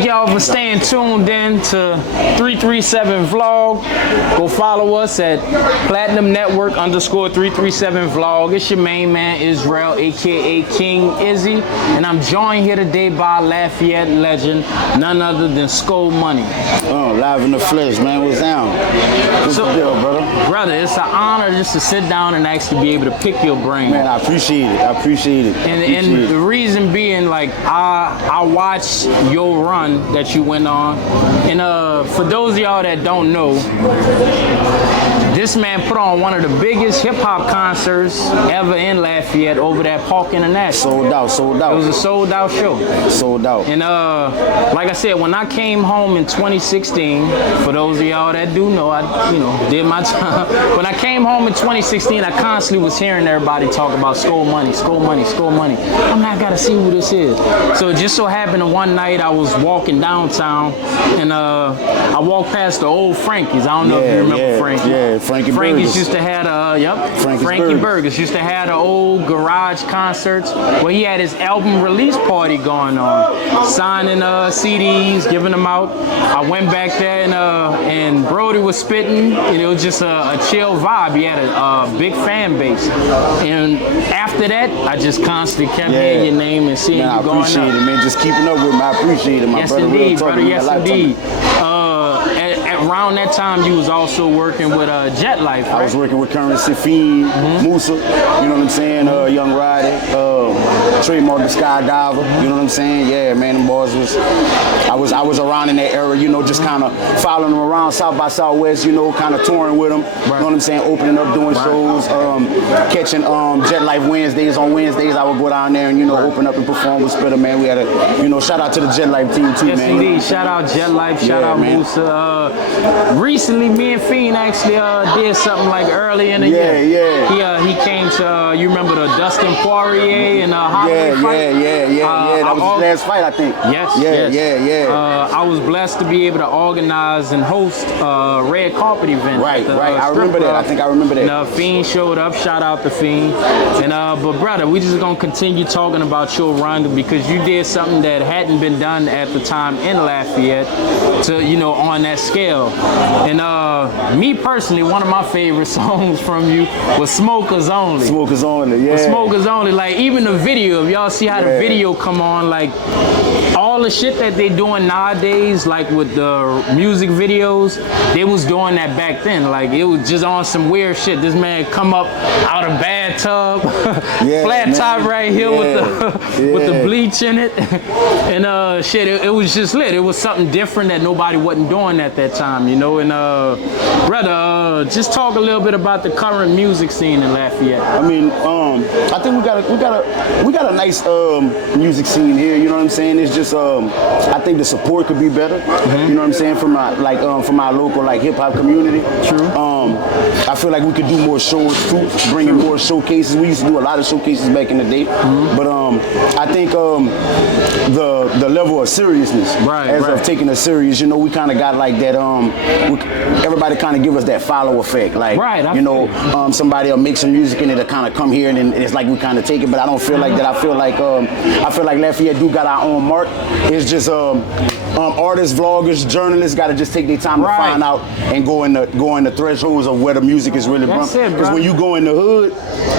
Thank y'all for staying tuned in to 337 Vlog. Go follow us at Platinum Network _337 Vlog. It's your main man Israel, aka King Izzy, and I'm joined here today by Lafayette legend, none other than Skull Money. Oh, live in the flesh, man. What's down? What's the deal, brother? Brother, it's an honor just to sit down and actually be able to pick your brain. Man, I appreciate it. I appreciate it. And the reason being, like, I watched your run that you went on, and for those of y'all that don't know, this man put on one of the biggest hip-hop concerts ever in Lafayette over at Park International. Sold out, sold out. It was a sold-out show. Sold out. And like I said, when I came home in 2016, for those of y'all that do know, I did my time. When I came home in 2016, I constantly was hearing everybody talk about Skull Money, Skull Money, Skull Money. I'm like, I gotta see who this is. So it just so happened that one night I was walking downtown, and I walked past the old Frankie's. I don't know if you remember Frankie. Yeah, Frankie's Burgers used to have Frankie Burgers used to have the old garage concerts where he had his album release party going on, signing CDs, giving them out. I went back there and Brody was spitting, and it was just a chill vibe. He had a big fan base, and after that, I just constantly kept hearing your name and seeing you going up. I appreciate it, man. Just keeping up with me. I appreciate it, my brother. Yes, indeed, brother. Yes, indeed. Around that time, you was also working with Jet Life, right? I was working with Currency, Fiend, Musa, you know what I'm saying? Young Roddy, Trademark the Skydiver, you know what I'm saying? Yeah, man, them boys was, I was around in that era, just kind of following them around South by Southwest, kind of touring with them, you know what I'm saying? Opening up, doing shows, catching Jet Life Wednesdays. On Wednesdays, I would go down there and, open up and perform with Spitter, man. We had a, shout out to the Jet Life team too, yes, man. Yes, indeed. Shout out Jet Life, shout out man. Musa. Recently, me and Fiend actually did something like early in the year. Yeah. He came to, you remember the Dustin Poirier and Holloway fight? Yeah. That was his last fight, I think. Yes. I was blessed to be able to organize and host a red carpet event. Right. I remember that. I think I remember that. And Fiend showed up. Shout out to Fiend. And but brother, we just gonna continue talking about your run because you did something that hadn't been done at the time in Lafayette to, on that scale. And me personally, one of my favorite songs from you was Smokers Only. Smokers Only, yeah. Smokers Only, like even the video, if y'all see how the video come on, like all the shit that they doing nowadays, like with the music videos, they was doing that back then. Like it was just on some weird shit. This man come up out of bathtub, flat top right here with the bleach in it, and shit. It was just lit. It was something different that nobody wasn't doing at that time, And brother, just talk a little bit about the current music scene in Lafayette. I mean, I think we got a nice music scene here. You know what I'm saying? It's just I think the support could be better. You know what I'm saying? From my from our local hip hop community. True. I feel like we could do more shows too, bringing more showcases. We used to do a lot of showcases back in the day, but I think the level of seriousness of taking it serious, we kind of got like that. Everybody kind of give us that follow effect, like somebody will make some music and it'll kind of come here and then it's like we kind of take it, but I don't feel like that. I feel like Lafayette do got our own mark. It's just artists, vloggers, journalists got to just take their time to find out and go in the thresholds of where the music is really from. Because when you go in the hood,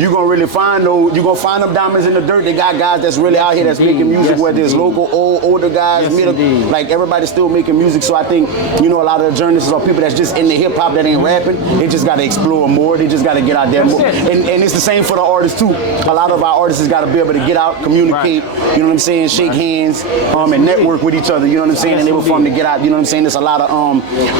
you're gonna really find them diamonds in the dirt. They got guys that's really out here that's making music, whether it's local, older guys, middle, like everybody's still making music. So I think a lot of the journalists are people that's just in the hip hop that ain't rapping. They just got to explore more. They just got to get out there more. And it's the same for the artists too. A lot of our artists got to be able to get out, communicate. You know what I'm saying? Shake hands, and network with each other. You know what I'm saying? And they were fun to get out. You know what I'm saying? There's a lot of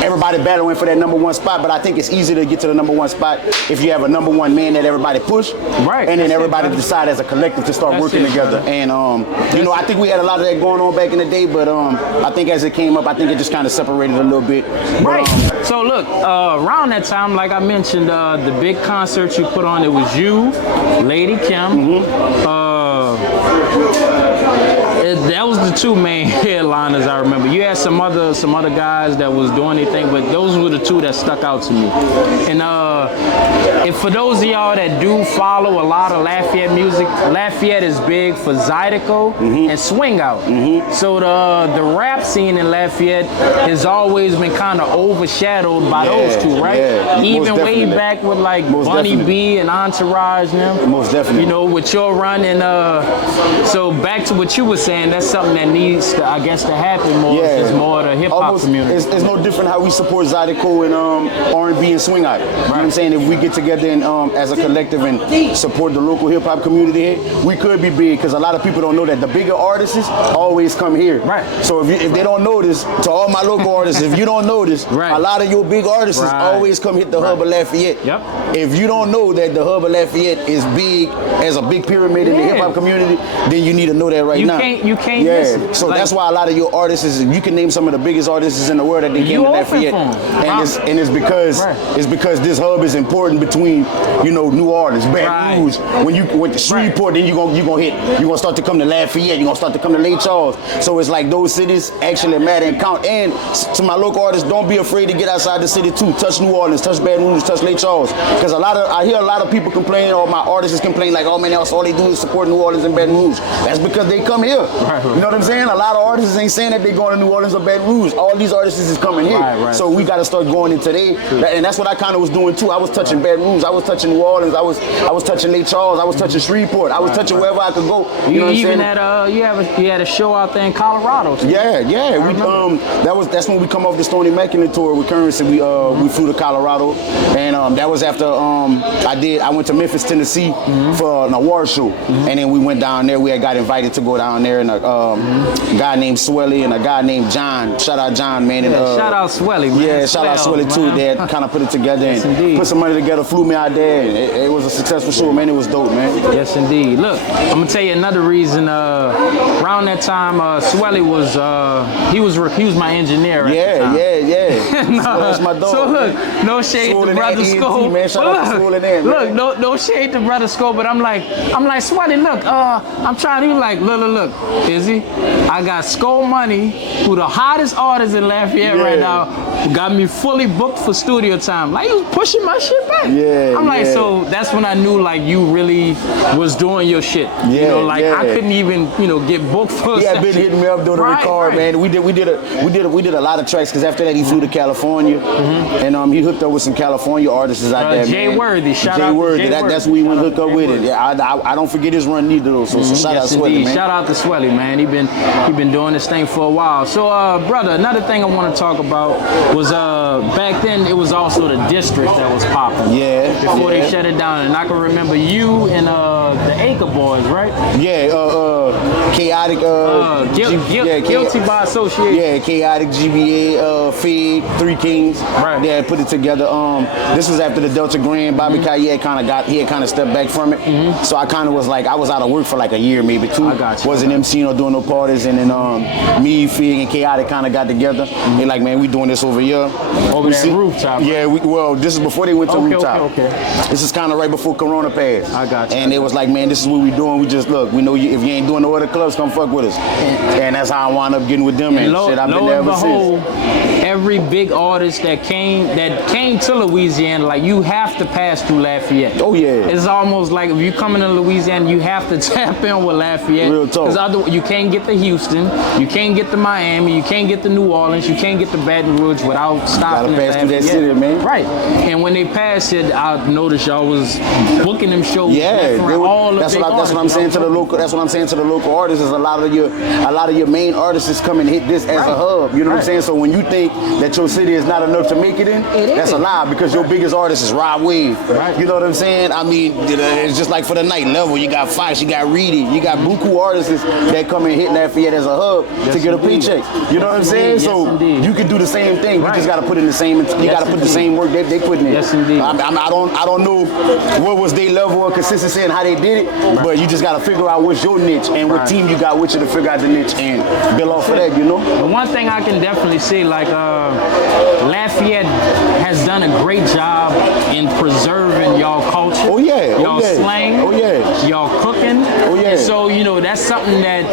everybody battling for that #1 spot. But I think it's easy to get to the #1 spot if you have a #1 man that everybody push, and then everybody decide as a collective to start working together. And I think we had a lot of that going on back in the day. But I think as it came up, I think it just kind of separated a little bit. Right. So look, around that time, like I mentioned, the big concert you put on, it was you, Lady Kim. That was the two main headliners I remember. You had some other guys that was doing their thing, but those were the two that stuck out to me. And if for those of y'all that do follow a lot of Lafayette music, Lafayette is big for Zydeco and Swing Out. So the rap scene in Lafayette has always been kind of overshadowed by those two, right? Yeah, even way back with like Bunny B and Entourage now. Most definitely. You know, with your run and so back to what you were saying, that's something that needs to, I guess, to happen more. It's more the hip hop community. It's no different how we support Zydeco and R&B and Swing Out. You know what I'm saying? If we get together and as a collective and support the local hip hop community here, we could be big, because a lot of people don't know that the bigger artists always come here. Right. So if they don't know this, to all my local artists, if you don't know this, a lot of your big artists always come hit the hub of Lafayette. Yep. If you don't know that the hub of Lafayette is big as a big pyramid in the hip hop community, then you need to know that now. You can't miss it. So that's why a lot of your artists, you can name some of the biggest artists in the world that they came to Lafayette. And it's because this hub is important between, you know, New Orleans, Baton Rouge. When you went to Shreveport, then you're gonna start to come to Lafayette, you're gonna start to come to Lake Charles. So it's like those cities actually matter and count. And to my local artists, don't be afraid to get outside the city too. Touch New Orleans, touch Baton Rouge, touch Lake Charles. Because I hear a lot of people complain, or my artists complain like, oh man, that's all they do is support New Orleans and Baton Rouge. That's because they come here. You know what I'm saying? A lot of artists ain't saying that they're going to New Orleans or Baton Rouge. All these artists is coming here. So we got to start going into there. And that's what I kind of was doing too. I was touching Baton Rouge. I was touching New Orleans. I was touching Lake Charles. I was touching Shreveport. I was touching wherever I could go. You know what I'm saying? You had a show out there in Colorado too. Yeah. That's when we come off the Stony Mackinnon tour with Currency. We flew to Colorado, and that was after I went to Memphis, Tennessee for an award show, and then we went down there. We had got invited to go down there, and a guy named Swelly and a guy named John. Shout out John, man. And, shout out Swelly, man. Yeah, shout out Swelly too. They had kind of put it together and put some money together, flew me out there, and it was a successful show, man. It was dope, man. Yes, indeed. Look, I'm gonna tell you another reason. Around that time, Swelly was he was my engineer. That's my dog. So look, no shade to Brother Scope. Man, shout out to School and that, man. Look, no shade to Brother Scope, but I'm like Swelly, look, I'm trying to like, look, Izzy, I got Scope Money, who the hottest artist in Lafayette right now, got me fully booked for studio time. Like, he was pushing my shit back. I'm like, so that's when I knew like you really was doing your shit. You know, like I couldn't even, get booked for. He had been hitting me up doing the record, man. We did a lot of tracks, because after that he flew to California, and he hooked up with some California artists out there. Jay Worthy, shout out to Jay Worthy. That's where he went hook up with it. Yeah, I don't forget his run neither though. So shout out Swelly, man. Shout out to Swelly, man. He been doing this thing for a while. So brother, another thing I want to talk about was back then it was also the district that was popping. Before they shut it down, and I can remember you and the Acre Boys, right? Chaotic. Guilty by association. Chaotic, GBA, Fed, Three Kings. They had put it together. This was after the Delta Grand. Bobby Kaye had kind of stepped back from it. So I kind of was like, I was out of work for like a year, maybe two. I got you. Wasn't MCing or doing no parties, and then me, Fig, and Chaotic kind of got together. They like, man, we doing this over here. Over that rooftop. Yeah, this is before they went to rooftop. Okay. This is kind of right before Corona passed. I got you. And they was like, man, this is what we doing. We just look. We know you, if you ain't doing no other clubs, come fuck with us. And that's how I wound up getting with them. And shit, I've been there ever since. Every big artist that came to Louisiana, like, you have to pass through Lafayette. Oh yeah. It's almost like if you coming to Louisiana, you have to tap in with Lafayette. Real talk. Because you can't get to Houston, you can't get to Miami, you can't get to New Orleans, you can't get to Baton Rouge without stopping. Gotta pass through that city, man. Right. And when they passed it, I noticed y'all was booking them shows. Yeah, that's what I'm saying to the local. That's what I'm saying to the local artists. Is a lot of your main artists come and hit this as a hub. You know what I'm saying? So when you think that your city is not enough to make it in, that's a lie, because your biggest artist is Rod Wave. Right. You know what I'm saying? I mean, it's just like for the night level, you got Fox, you got Reedy, you got buku artists that come and hit Lafayette as a hub to get a paycheck. You know what I'm saying? So you can do the same thing. You just got to put in the same. You got to put the same work they putting in. Yes, indeed. I don't know what was their level of consistency and how they did it, but you just got to figure out what's your niche and what team you got with you to figure out the niche and build off of that. You know. The one thing I can definitely say, like Lafayette has done a great job in preserving y'all culture. Oh yeah. Y'all slang. Oh yeah. Y'all cooking. Oh yeah. And so that's something that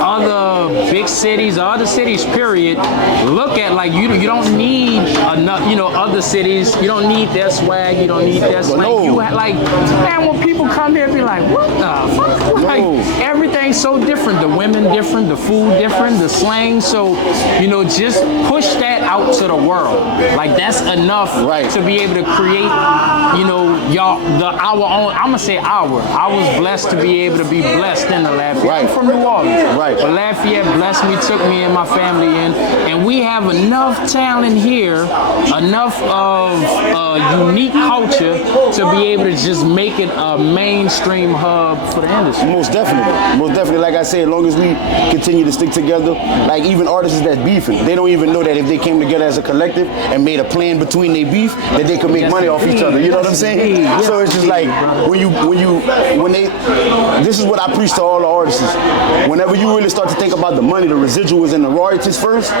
other big cities, other cities, period, look at like you don't need enough, you know, other cities. You don't need their swag. You don't need their slang. No. You like, man, when people come here, be like, what the fuck? Like everything's so different. The women different, the food different, the slang. So, you know, just push that out to the world. Like that's enough to be able to create, you know, our own. I'm gonna say I was blessed to be able to be blessed in the Lafayette. I'm from New Orleans. But Lafayette blessed me, took me and my family in, and we have enough talent here, enough of unique culture to be able to just make it a mainstream hub for the industry. Most definitely. Like I said, as long as we continue to stick together, like even artists that's beefing, they don't even know that if they came together as a collective and made a plan between their beef, that they could make money off each other. You know what I'm saying? So it's just like this is what I preach to all the artists. Whenever you really start to think about the money, the residuals and the royalties first,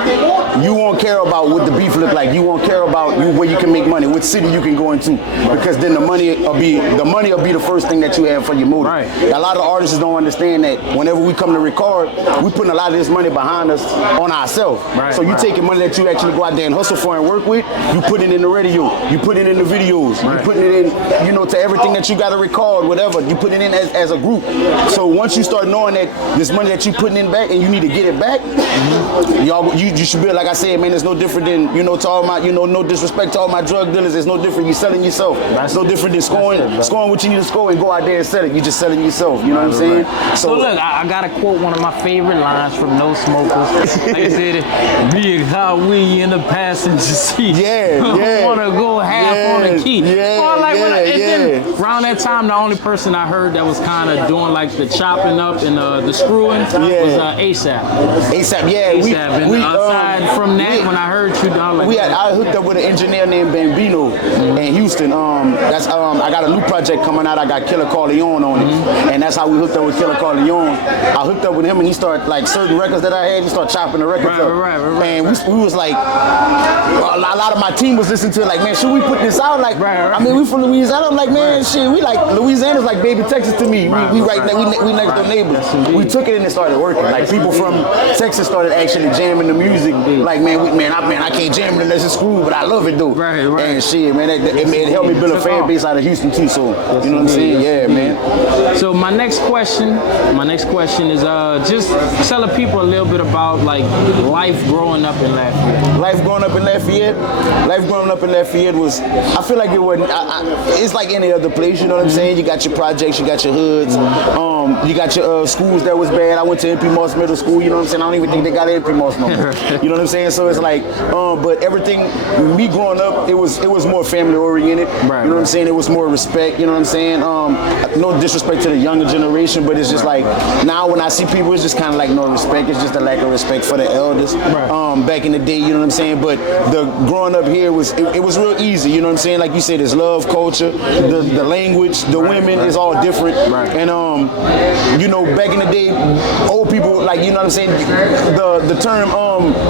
you won't care about what the beef look like. You won't care about where you can make money, what city you can go into, because then the money will be the first thing that you have for your motive. A lot of artists don't understand that whenever we come to record, we putting a lot of this money behind us on ourselves. So you taking money that you actually go out there and hustle for and work with, you put it in the radio, you put it in the videos, you putting it in, you know, to everything that you got to record, whatever, you put it in as a group. So once you start knowing that this money that you putting in back and you need to get it back, you should be, like I said, man, it's no different than, you know, to all my, you know, no disrespect to all my drug dealers, it's no different. You selling yourself. It's no different than scoring what you need to score and go out there and sell it. You just selling yourself. You know what I'm saying? So look, I gotta quote one of my favorite lines from No Smokers. Like I said, big hot we in the passenger seat. Wanna go half on the key. Then around that time, the only person I heard that was kind of doing like the chopping up and the screwing was ASAP. ASAP, aside from that, when I heard you, I hooked up with an engineer named Bambino in Houston. I got a new project coming out. I got Killer Corleone on it, and that's how we hooked up with Killer Corleone. I hooked up with him, and he started like certain records that I had. He started chopping the records up, and we was like, a lot of my team was listening to it, like, man, should we put this out? Like, I mean, we from Louisiana. I'm like, man, shit, we like Louisiana's like baby Texas to me. We next door neighbors. We took it and it started working. Like people from Texas started actually jamming the music. Like, I can't jam it unless it's cool, but I love it though. And shit, man, it helped me build a fan base out of Houston too. So you know what I'm saying? Yeah, man. So my next question is just tell the people a little bit about like life growing up in Lafayette. Life growing up in Lafayette was, I feel like it wasn't. It's like any other place. You know what I'm saying? You got your projects, you got your hoods, you got your schools that was bad. I went to MP Moss Middle School. You know what I'm saying? I don't even think they got MP Moss no more. You know what I'm saying? So it's like, but everything, me growing up, it was more family oriented. You know what I'm saying? It was more respect. You know what I'm saying? No disrespect to the younger generation, but it's just like now when I see people, it's just kind of like no respect. It's just a lack of respect for the elders. Back in the day, you know what I'm saying? But the growing up here was it was real easy. You know what I'm saying? Like you said, there's love, culture, the language, the women is all different. And you know, back in the day, old people, like, you know what I'm saying? The term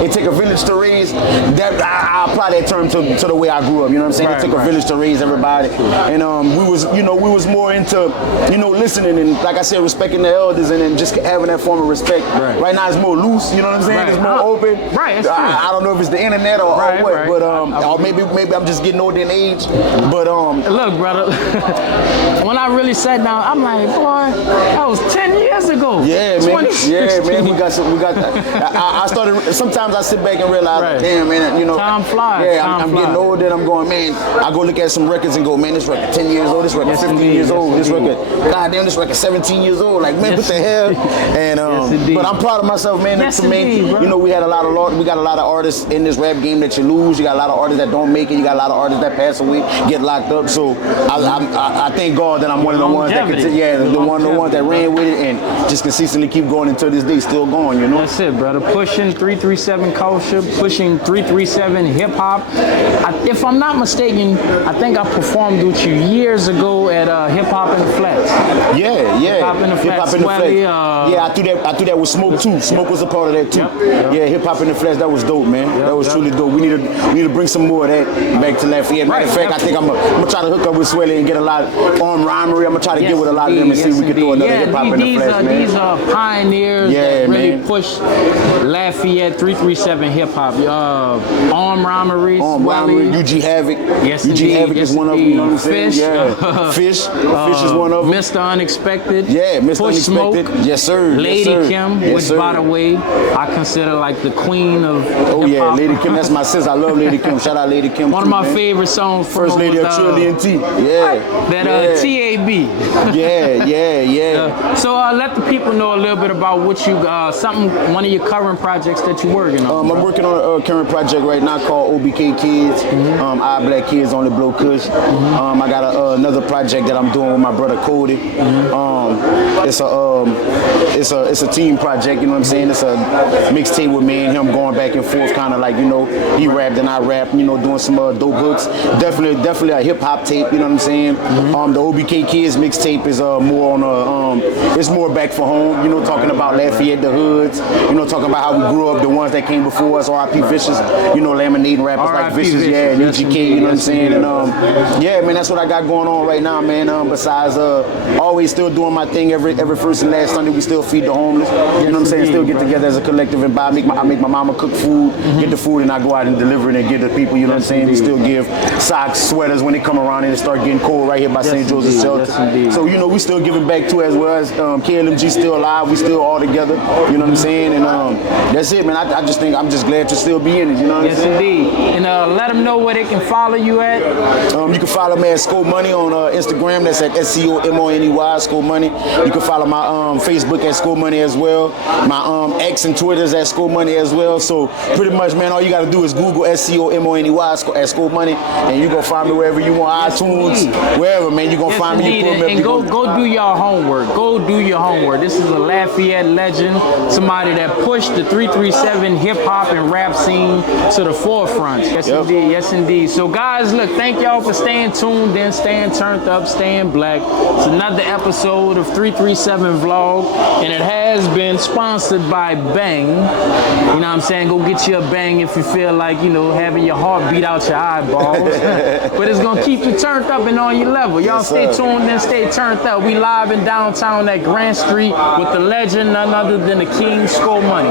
it take a village to raise, that I apply that term to the way I grew up. You know what I'm saying? It took a village to raise everybody. And we was more into, you know, listening and, like I said, respecting the elders and then just having that form of respect. Right now it's more loose, you know what I'm saying? It's more open. I don't know if it's the internet or what, but or maybe I'm just getting older in age. But look, brother, when I really sat down, I'm like, boy, that was 10 years ago. Yeah, man. We got that. I started, sometimes I sit back and realize, damn, man, you know. Time flies. Yeah, I'm getting older and I'm going, man, I go look at some records and go, man, this record 10 years old, this record 15 years old, this record, goddamn, this record 17 years old. Like, man, what the hell? And but I'm proud of myself, man. You know, we got a lot of artists in this rap game that you lose. You got a lot of artists that don't make it. You got a lot of artists that pass away, get locked up. So I thank God that I'm one of the ones that the ones that ran with it and just consistently keep going until this day, still going, you know? That's it, brother. Pushing 337 culture, pushing 337 hip hop. If I'm not mistaken, I think I performed with you years ago at Hip Hop in the Flats. Yeah. Hip Hop in the Flats. Yeah, I threw that with Smoke too. Smoke was a part of that too. Yeah, Hip Hop in the Flats, that was dope, man. That was truly dope. We need to bring some more of that back to Lafayette. Matter of fact, I think I'm gonna try to hook up with Swelly and get a lot on rhymery. I'm gonna try to get with a lot of them and see if we can do another Hip Hop in the Flats, man. These are pioneers that really pushed Lafayette 337 hip hop. Arm Robbery, UG Havoc. Yes, UG Havoc is one of them. You know what I'm saying? Fish. Yeah. Fish is one of them. Mr. Unexpected. Yeah, Mr. Push Unexpected. Smoke. Yes, sir. Lady yes, sir. Kim, yes, which sir. by the way, I consider like the queen of Oh hip yeah, hop. Lady Kim. That's my sis. I love Lady Kim. Shout out Lady Kim. One of my favorite songs from First Lady of Trillion T. Yeah. That TAB. Yeah. So let the people know a little bit about what you one of your current projects that you're working on. I'm working on a current project right now called OBK Kids. Our Black Kids Only Blow Kush. I got another project that I'm doing with my brother Cody. It's a team project. You know what I'm saying? It's a mixtape with me and him going back and forth, kind of like, you know, he rapped and I rap. You know, doing some dope hooks. Definitely a hip hop tape. You know what I'm saying? The OBK Kids mixtape is more on it's more back for home. You know, talking about Lafayette, the hoods. You know, talking about how we grew up, the ones that came before us. R.I.P. Vicious. You know, laminating rappers like Vicious. Yeah, and UGK. You know what I'm saying? And yeah, man, that's what I got going on right now, man. Besides, always still doing my thing every first and last Sunday. We still feed the homeless. You know what I'm saying? Still get together as a collective and buy. I make my mama cook food, get the food, and I go out and deliver it and give the people. You know what I'm saying? We still give socks, sweaters when they come around and it start getting cold right here by St. Joseph's Shelter. So you know, we still giving back too, as well as KLMG still alive. We still all together. You know what I'm saying? And that's it, man. I just think I'm just glad to still be in it. You know what I'm saying? Yes, indeed. And let them know where they can follow you at. You can follow me at Scope Money on Instagram. That's at SCOMONEY, Scope Money. You can follow my Facebook at Scope Money as well. My X and Twitter is at Scope Money as well. So pretty much, man, all you got to do is Google SCOMONEY at Scope Money, and you gonna find me wherever you want, iTunes, wherever, man. You gonna find me. And go do your homework. Go do your homework. This is a Lafayette legend, somebody that pushed the 337 hip hop and rap scene to the forefront. Yes, indeed. Yes, indeed. So, guys, look, thank y'all for staying tuned in, staying turned up, staying black. It's another episode of 337 Vlog, and it has been sponsored by Bang. You know what I'm saying? Go get you a Bang if you feel like, you know, having your heart beat out your eyeballs. But it's gonna keep you turned up and on your level. Y'all stay tuned in, stay turned up. We live in downtown at Grand Street with the legend, none other than the King, Scope Money.